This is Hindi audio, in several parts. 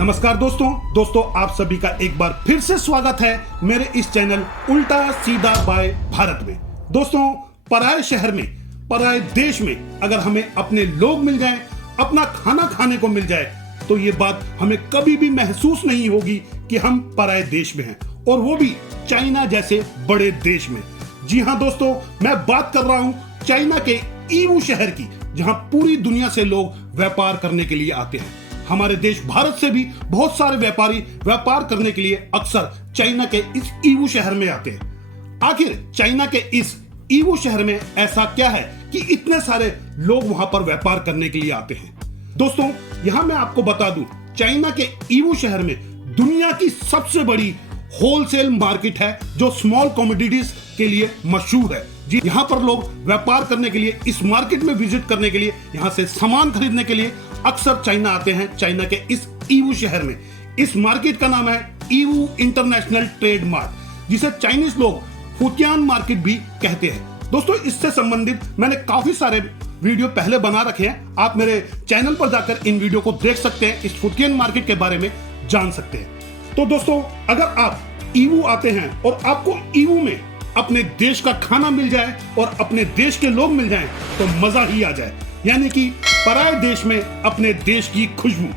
नमस्कार दोस्तों आप सभी का एक बार फिर से स्वागत है मेरे इस चैनल उल्टा सीधा बाय भारत में। दोस्तों, पराये शहर में, पराये देश में अगर हमें अपने लोग मिल जाएं, अपना खाना खाने को मिल जाए, तो ये बात हमें कभी भी महसूस नहीं होगी कि हम पराये देश में हैं, और वो भी चाइना जैसे बड़े देश में। जी हाँ दोस्तों, मैं बात कर रहा हूं चाइना के ईवू शहर की, जहां पूरी दुनिया से लोग व्यापार करने के लिए आते हैं। हमारे देश भारत से भी बहुत सारे व्यापारी व्यापार करने के लिए अक्सर चाइना के इस ईवू शहर में आते हैं। आखिर चाइना के इस ईवू शहर में ऐसा क्या है कि इतने सारे लोग वहां पर व्यापार करने के लिए आते हैं? दोस्तों, यहां मैं आपको बता दूं, चाइना के ईवू शहर में दुनिया की सबसे बड़ी होलसेल मार्केट है, जो स्मॉल कमोडिटीज के लिए मशहूर है। जी, यहाँ पर लोग व्यापार करने के लिए, इस मार्केट में विजिट करने के लिए, यहाँ से सामान खरीदने के लिए अक्सर चाइना आते हैं, चाइना के इस ईवू शहर में। इस मार्केट का नाम है ईवू इंटरनेशनल ट्रेड मार्ट, जिसे चाइनीज लोग फुटियान मार्केट भी कहते हैं। दोस्तों, इससे संबंधित मैंने काफी सारे वीडियो पहले बना रखे हैं, आप मेरे चैनल पर जाकर इन वीडियो को देख सकते हैं, इस फुटियान मार्केट के बारे में जान सकते हैं। तो दोस्तों, अगर आप ईवू आते हैं और आपको ईवू में अपने देश का खाना मिल जाए और अपने देश के लोग मिल जाएं, तो मजा ही आ जाए, यानी कि पराये देश में अपने देश की खुशबू।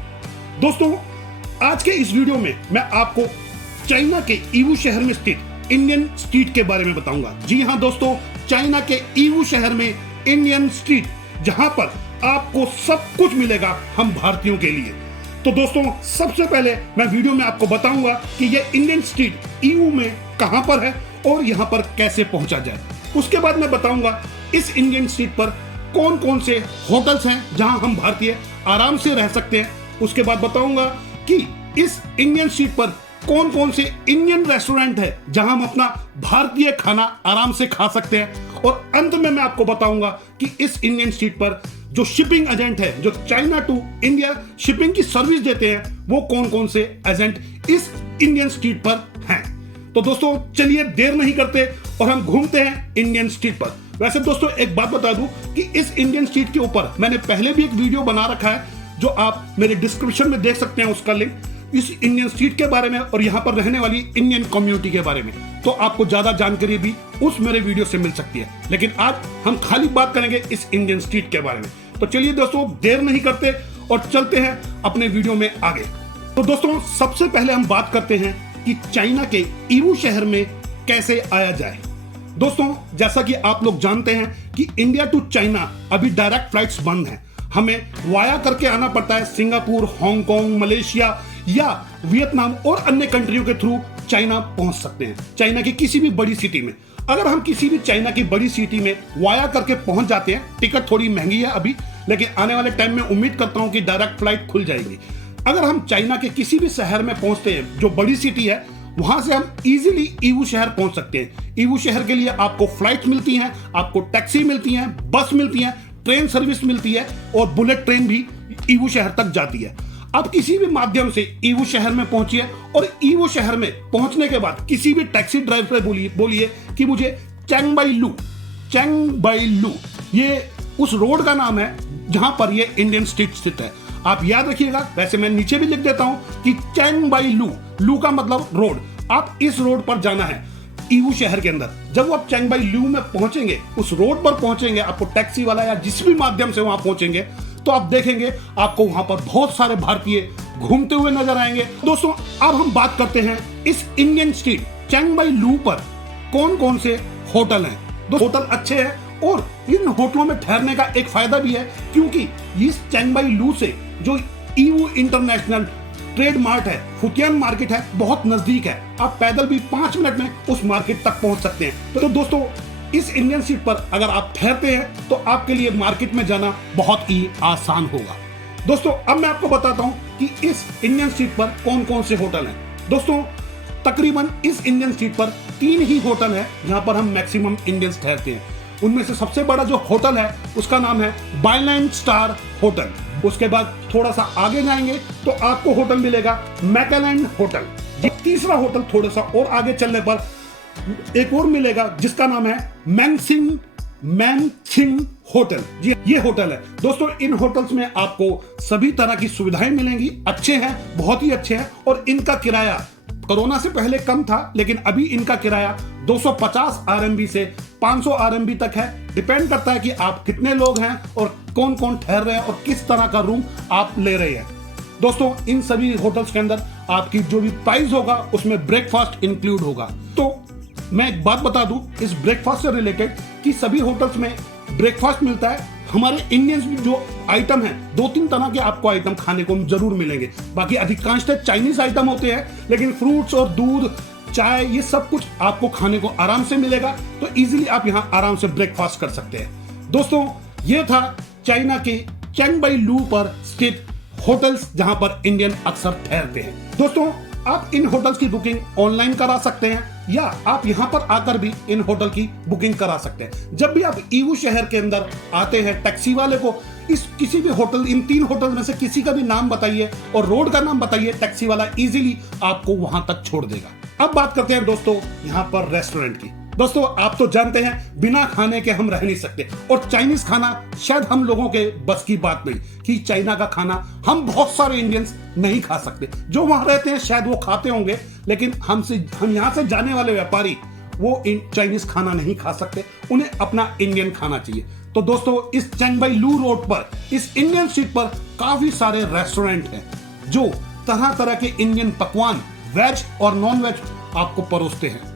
दोस्तों, आज के इस वीडियो में मैं आपको चाइना के ईवू शहर में स्थित इंडियन स्ट्रीट के बारे में बताऊंगा। जी हां दोस्तों, चाइना के ईवू शहर में इंडियन स्ट्रीट, जहां पर आपको सब कुछ मिलेगा हम भारतीयों के लिए। तो दोस्तों, सबसे पहले मैं वीडियो में आपको बताऊंगा कि ये इंडियन स्ट्रीट ईवू में कहां पर है और यहां पर कैसे पहुंचा जाए। उसके बाद मैं बताऊंगा इस इंडियन स्ट्रीट पर कौन कौन से होटल्स हैं जहां हम भारतीय आराम से रह सकते हैं। उसके बाद बताऊंगा कि इस इंडियन स्ट्रीट पर कौन कौन से इंडियन रेस्टोरेंट है जहां हम अपना भारतीय खाना आराम से खा सकते हैं। और अंत में मैं आपको बताऊंगा कि इस इंडियन स्ट्रीट पर जो शिपिंग एजेंट है, जो चाइना टू इंडिया शिपिंग की सर्विस देते हैं, वो कौन कौन से एजेंट इस इंडियन स्ट्रीट पर हैं। तो दोस्तों, चलिए देर नहीं करते और हम घूमते हैं इंडियन स्ट्रीट पर। वैसे दोस्तों, एक बात बता दूं कि इस इंडियन स्ट्रीट के ऊपर मैंने पहले भी एक वीडियो बना रखा है, जो आप मेरे डिस्क्रिप्शन में देख सकते हैं, उसका लिंक, इस इंडियन स्ट्रीट के बारे में और यहाँ पर रहने वाली इंडियन कम्युनिटी के बारे में। तो आपको ज्यादा जानकारी भी उस मेरे वीडियो से मिल सकती है, लेकिन आज हम खाली बात करेंगे इस इंडियन स्ट्रीट के बारे में। तो चलिए दोस्तों, देर नहीं करते और चलते हैं अपने वीडियो में आगे। तो दोस्तों, सबसे पहले हम बात करते हैं कि चाइना के ईवू शहर में कैसे आया जाए। दोस्तों, जैसा कि आप लोग जानते हैं कि इंडिया टू चाइना अभी डायरेक्ट फ्लाइट्स बंद हैं। हमें वाया करके आना पड़ता है, सिंगापुर, हांगकांग, मलेशिया या वियतनाम और अन्य कंट्रियों के थ्रू चाइना पहुंच सकते हैं। चाइना की किसी भी बड़ी सिटी में, अगर हम किसी भी चाइना की बड़ी सिटी में वाया करके पहुंच जाते हैं, टिकट थोड़ी महंगी है अभी, लेकिन आने वाले टाइम में उम्मीद करता हूं कि डायरेक्ट फ्लाइट खुल जाएगी। अगर हम चाइना के किसी भी शहर में पहुंचते हैं, जो बड़ी सिटी है, वहां से हम इजीली ईवू शहर पहुंच सकते हैं। ईवू शहर के लिए आपको फ्लाइट मिलती हैं, आपको टैक्सी मिलती हैं, बस मिलती हैं, ट्रेन सर्विस मिलती है और बुलेट ट्रेन भी ईवू शहर तक जाती है। आप किसी भी माध्यम से ईवू शहर में पहुंचिए और ईवू शहर में पहुंचने के बाद किसी भी टैक्सी ड्राइवर से बोलिए कि मुझे चैंगबाईलू, ये उस रोड का नाम है जहां पर ये इंडियन स्ट्रीट स्थित है। आप याद रखिएगा, वैसे मैं नीचे भी लिख देता हूं कि चैंगबाईलू, लू का मतलब रोड। आप इस रोड पर जाना है ईवू शहर के अंदर। जब आप चैंगबाईलू में पहुंचेंगे, उस रोड पर पहुंचेंगे, आपको टैक्सी वाला या जिस भी माध्यम से वहां पहुंचेंगे, तो आप देखेंगे आपको वहां पर बहुत सारे भारतीय घूमते हुए नजर आएंगे। दोस्तों, अब हम बात करते हैं इस इंडियन स्ट्रीट चैंगबाईलू पर कौन कौन से होटल हैं। होटल अच्छे हैं और इन होटलों में ठहरने का एक फायदा भी है, क्योंकि इस चैंगबाईलू से जो ईवू इंटरनेशनल ट्रेड मार्ट है, फुटियान मार्केट है, बहुत नजदीक है। आप पैदल भी 5 मिनट में उस मार्केट तक पहुंच सकते हैं। तो दोस्तों, इस इंडियन स्ट्रीट पर अगर आप ठहरते हैं तो आपके लिए मार्केट में जाना बहुत ही आसान होगा। दोस्तों, अब मैं आपको बताता हूं कि इस इंडियन स्ट्रीट पर कौन कौन से होटल हैं। दोस्तों, तकरीबन इस इंडियन स्ट्रीट पर 3 ही होटल है जहां पर हम मैक्सिमम इंडियंस ठहरते हैं। उनमें से सबसे बड़ा जो होटल है उसका नाम है बाइलैंड स्टार होटल। उसके बाद थोड़ा सा आगे जाएंगे तो आपको होटल मिलेगा मैकलैंड होटल। तीसरा होटल थोड़ा सा और आगे चलने पर एक और मिलेगा जिसका नाम है मैनसिंग होटल। जी ये होटल है दोस्तों। इन होटल्स में आपको सभी तरह की सुविधाएं मिलेंगी, अच्छे हैं, बहुत ही अच्छे हैं। और इनका किराया कोरोना से पहले कम था, लेकिन अभी इनका किराया 250 आरएमबी से 500 आरएमबी तक है। डिपेंड करता है कि आप कितने लोग हैं और कौन कौन ठहर रहे हैं और किस तरह का रूम आप ले रहे हैं। दोस्तों इन सभी होटल्स के अंदर आपकी जो भी प्राइस होगा उसमें ब्रेकफास्ट इंक्लूड होगा। तो मैं एक बात बता दूं इस ब्रेकफास्ट से रिलेटेड कि सभी होटल्स में ब्रेकफास्ट मिलता है। हमारे इंडियंस जो आइटम है 2-3 तरह के आपको आइटम खाने को जरूर मिलेंगे। बाकी अधिकांशतः चाइनीज आइटम होते हैं, लेकिन फ्रूट्स और दूध, चाय, ये सब कुछ आपको खाने को आराम से मिलेगा। तो इजीली आप यहाँ आराम से ब्रेकफास्ट कर सकते हैं। दोस्तों ये था चाइना के चैंगबाई लू पर स्थित होटल्स जहां पर इंडियन अक्सर ठहरते हैं। दोस्तों आप इन होटल्स की बुकिंग ऑनलाइन करा सकते हैं या आप यहां पर आकर भी इन होटल की बुकिंग करा सकते हैं। जब भी आप ईवू शहर के अंदर आते हैं, टैक्सी वाले को इस किसी भी होटल, इन 3 होटल में से किसी का भी नाम बताइए और रोड का नाम बताइए, टैक्सी वाला इजीली आपको वहां तक छोड़ देगा। अब बात करते हैं दोस्तों यहां पर रेस्टोरेंट की। दोस्तों आप तो जानते हैं बिना खाने के हम रह नहीं सकते, और चाइनीज खाना शायद हम लोगों के बस की बात नहीं कि चाइना का खाना हम बहुत सारे इंडियंस नहीं खा सकते। जो वहां रहते हैं शायद वो खाते होंगे, लेकिन हम यहाँ से जाने वाले व्यापारी वो चाइनीज खाना नहीं खा सकते, उन्हें अपना इंडियन खाना चाहिए। तो दोस्तों इस चैंगबाई लू रोड पर, इस इंडियन स्ट्रीट पर काफी सारे रेस्टोरेंट हैं जो तरह तरह के इंडियन पकवान, वेज और नॉन वेज आपको परोसते हैं।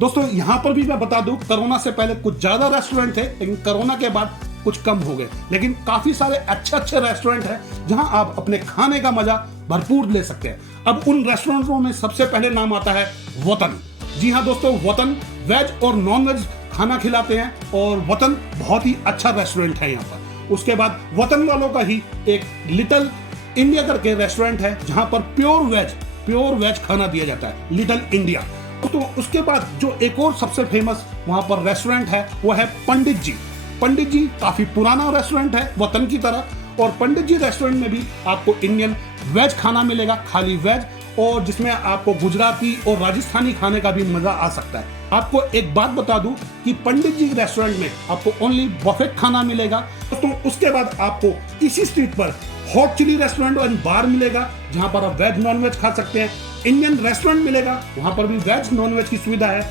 दोस्तों यहां पर भी मैं बता दूं, कोरोना से पहले कुछ ज्यादा रेस्टोरेंट थे, लेकिन कोरोना के बाद कुछ कम हो गए। लेकिन काफी सारे अच्छे रेस्टोरेंट हैं जहां आप अपने खाने का मजा भरपूर ले सकते हैं। अब उन रेस्टोरेंटों में सबसे पहले नाम आता है वतन। जी हाँ दोस्तों, वतन वेज और नॉन वेज खाना खिलाते हैं और वतन बहुत ही अच्छा रेस्टोरेंट है यहाँ पर। उसके बाद वतन वालों का ही एक लिटिल इंडिया करके रेस्टोरेंट है जहां पर प्योर वेज खाना दिया जाता है, लिटिल इंडिया। तो उसके बाद जो एक और सबसे फेमस वहां पर रेस्टोरेंट है वो है पंडित जी। पंडित जी काफी पुराना रेस्टोरेंट है वतन की तरह, और पंडित जी रेस्टोरेंट में भी आपको इंडियन वेज खाना मिलेगा, खाली वेज, और जिसमें आपको गुजराती और राजस्थानी खाने का भी मजा आ सकता है। आपको एक बात बता दूं कि पंडित जी रेस्टोरेंट में आपको ओनली बफेट खाना मिलेगा। दोस्तों उसके बाद आपको इसी स्ट्रीट पर हॉट चिली रेस्टोरेंट एंड बार मिलेगा जहां पर आप वेज नॉन वेज खा सकते हैं। इंडियन रेस्टोरेंट मिलेगा, वहां पर भी वेज नॉन वेज की सुविधा है।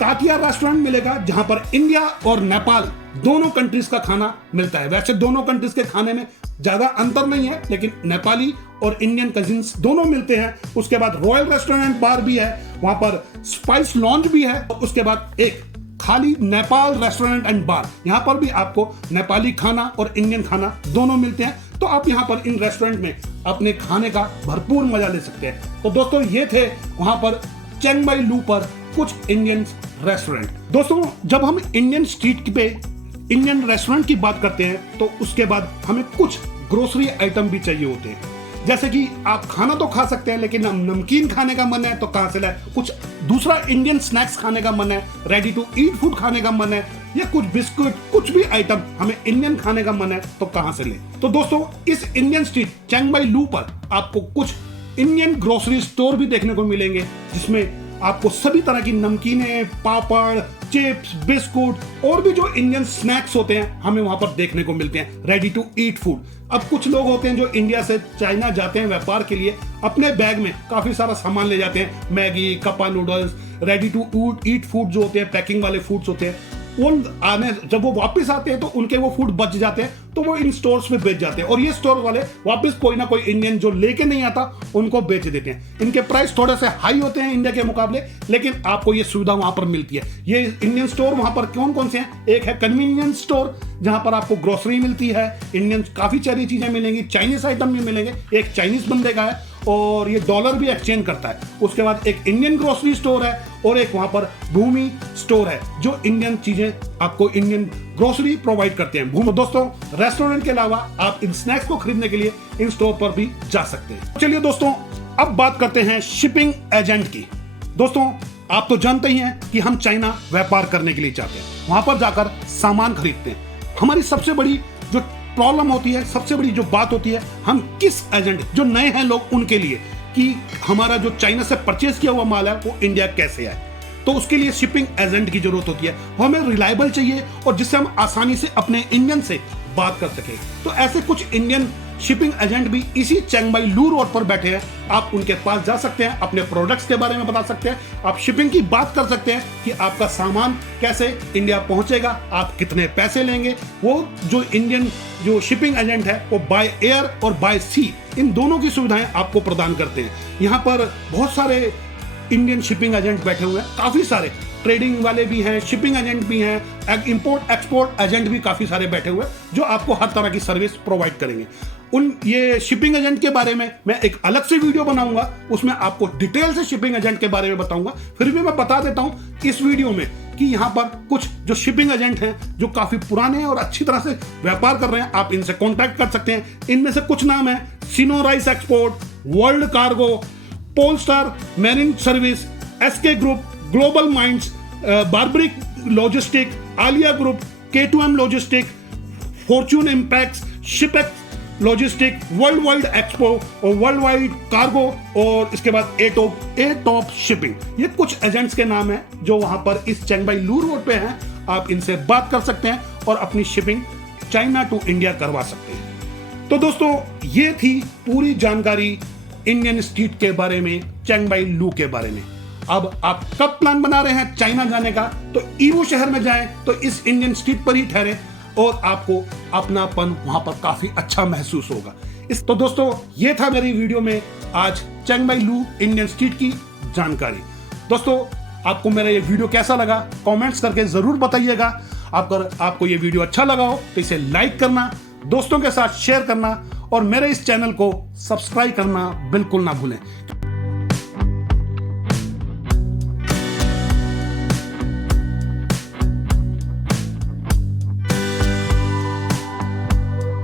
कातिया रेस्टोरेंट मिलेगा जहां पर इंडिया और नेपाल दोनों कंट्रीज का खाना मिलता है। वैसे दोनों कंट्रीज के खाने में ज्यादा अंतर नहीं है, लेकिन नेपाली और इंडियन कजिन्स दोनों मिलते हैं। उसके बाद रॉयल रेस्टोरेंट बार भी है, वहां पर स्पाइस लॉन्ज भी है। उसके बाद एक खाली नेपाल रेस्टोरेंट एंड बार, यहाँ पर भी आपको नेपाली खाना और इंडियन खाना दोनों मिलते हैं। तो आप यहाँ पर इन रेस्टोरेंट में अपने खाने का भरपूर मजा ले सकते हैं। तो दोस्तों ये थे वहां पर चैंगबाई लू पर कुछ इंडियन रेस्टोरेंट। दोस्तों जब हम इंडियन स्ट्रीट पे इंडियन रेस्टोरेंट की बात करते हैं तो उसके बाद हमें कुछ ग्रोसरी आइटम भी चाहिए होते हैं। जैसे कि आप खाना तो खा सकते हैं, लेकिन नमकीन खाने का मन है तो कहां से लाए, कुछ दूसरा इंडियन स्नैक्स खाने का मन है, रेडी टू ईट फूड खाने का मन है, या कुछ बिस्कुट, कुछ भी आइटम हमें इंडियन खाने का मन है तो कहां से ले। तो दोस्तों इस इंडियन स्ट्रीट चैंगबाई लू पर आपको कुछ इंडियन ग्रोसरी स्टोर भी देखने को मिलेंगे, जिसमें आपको सभी तरह की नमकीनें, पापड़, चिप्स, बिस्कुट और भी जो इंडियन स्नैक्स होते हैं हमें वहां पर देखने को मिलते हैं, रेडी टू ईट फूड। अब कुछ लोग होते हैं जो इंडिया से चाइना जाते हैं व्यापार के लिए, अपने बैग में काफी सारा सामान ले जाते हैं, Maggi, cuppa noodles, ready to eat food जो होते हैं, पैकिंग वाले फूड्स होते हैं। जब वो वापस आते हैं तो उनके वो फूड बच जाते हैं, तो वो इन स्टोर्स में बेच जाते हैं, और ये स्टोर वाले वापस कोई ना कोई इंडियन जो लेके नहीं आता उनको बेच देते हैं। इनके प्राइस थोड़े से हाई होते हैं इंडिया के मुकाबले, लेकिन आपको ये सुविधा वहां पर मिलती है। ये इंडियन स्टोर वहां पर कौन कौन से हैं? एक है कन्वीनियंस स्टोर जहां पर आपको ग्रोसरी मिलती है, इंडियन काफी सारी चीजें मिलेंगी, चाइनीज आइटम भी मिलेंगे, एक चाइनीज बंदे का है और ये डॉलर भी एक्सचेंज करता है। उसके बाद एक इंडियन ग्रोसरी स्टोर है और एक वहां पर भूमि स्टोर है जो इंडियन चीजें आपको इंडियन ग्रोसरी प्रोवाइड करते हैं। भूमि दोस्तों रेस्टोरेंट के अलावा आप इन स्नैक्स को खरीदने के लिए इन स्टोर पर भी जा सकते हैं। चलिए दोस्तों अब बात करते हैं शिपिंग एजेंट की। दोस्तों आप तो जानते ही हैं कि हम चाइना व्यापार करने के लिए जाते हैं, वहां पर जाकर सामान खरीदते हैं। हमारी सबसे बड़ी जो प्रॉब्लम होती है, सबसे बड़ी जो बात होती है, हम किस एजेंट, जो नए हैं लोग उनके लिए, कि हमारा जो चाइना से परचेज किया हुआ माल है वो इंडिया कैसे आए। तो उसके लिए शिपिंग एजेंट की जरूरत होती है। वो हमें रिलायबल चाहिए और जिससे हम आसानी से अपने इंडियन से बात कर सके। तो ऐसे कुछ इंडियन शिपिंग एजेंट भी इसी चियांग माई लू रोड पर बैठे हैं। आप उनके पास जा सकते हैं, अपने प्रोडक्ट्स के बारे में बता सकते हैं, आप शिपिंग की बात कर सकते हैं कि आपका सामान कैसे इंडिया पहुंचेगा, आप कितने पैसे लेंगे। वो जो इंडियन जो शिपिंग एजेंट है वो बाय एयर और बाय सी इन दोनों की सुविधाएं आपको प्रदान करते हैं। यहाँ पर बहुत सारे इंडियन शिपिंग एजेंट बैठे हुए हैं, काफी सारे ट्रेडिंग वाले भी हैं, शिपिंग एजेंट भी हैं, इंपोर्ट एक्सपोर्ट एजेंट भी काफी सारे बैठे हुए हैं जो आपको हर तरह की सर्विस प्रोवाइड करेंगे। ये शिपिंग एजेंट के बारे में मैं एक अलग से वीडियो बनाऊंगा, उसमें आपको डिटेल से शिपिंग एजेंट के बारे में बताऊंगा। फिर भी मैं बता देता हूं इस वीडियो में कि यहाँ पर कुछ जो शिपिंग एजेंट हैं जो काफी पुराने हैं और अच्छी तरह से व्यापार कर रहे हैं, आप इनसे कॉन्टैक्ट कर सकते हैं। इनमें से कुछ नाम है Sinorice export, world cargo, Polestar marine service, SK group, global minds, Barbarik logistic, Aliya group, K2M logistic, fortune impacts, Shipex logistic, world wide expo और वर्ल्ड वाइड कार्गो और इसके बाद ए टॉप शिपिंग। ये कुछ एजेंट्स के नाम हैं जो वहां पर इस चियांग माई लू रोड पे हैं। आप इनसे बात कर सकते हैं और अपनी शिपिंग चाइना टू इंडिया करवा सकते हैं। तो दोस्तों ये थी पूरी जानकारी इंडियन स्ट्रीट के बारे में, चियांग माई लू के बारे में। अब आप कब प्लान बना रहे हैं चाइना जाने का, तो ईवू शहर में जाएं तो इस इंडियन स्ट्रीट पर ही ठहरे और आपको अपनापन वहां पर काफी अच्छा महसूस होगा। तो दोस्तों ये था मेरी वीडियो में आज चियांग माई लू इंडियन स्ट्रीट की जानकारी। दोस्तों आपको मेरा ये वीडियो कैसा लगा कमेंट्स करके जरूर बताइएगा। अगर आपको ये वीडियो अच्छा लगा हो तो इसे लाइक करना, दोस्तों के साथ शेयर करना और मेरे इस चैनल को सब्सक्राइब करना बिल्कुल ना भूलें।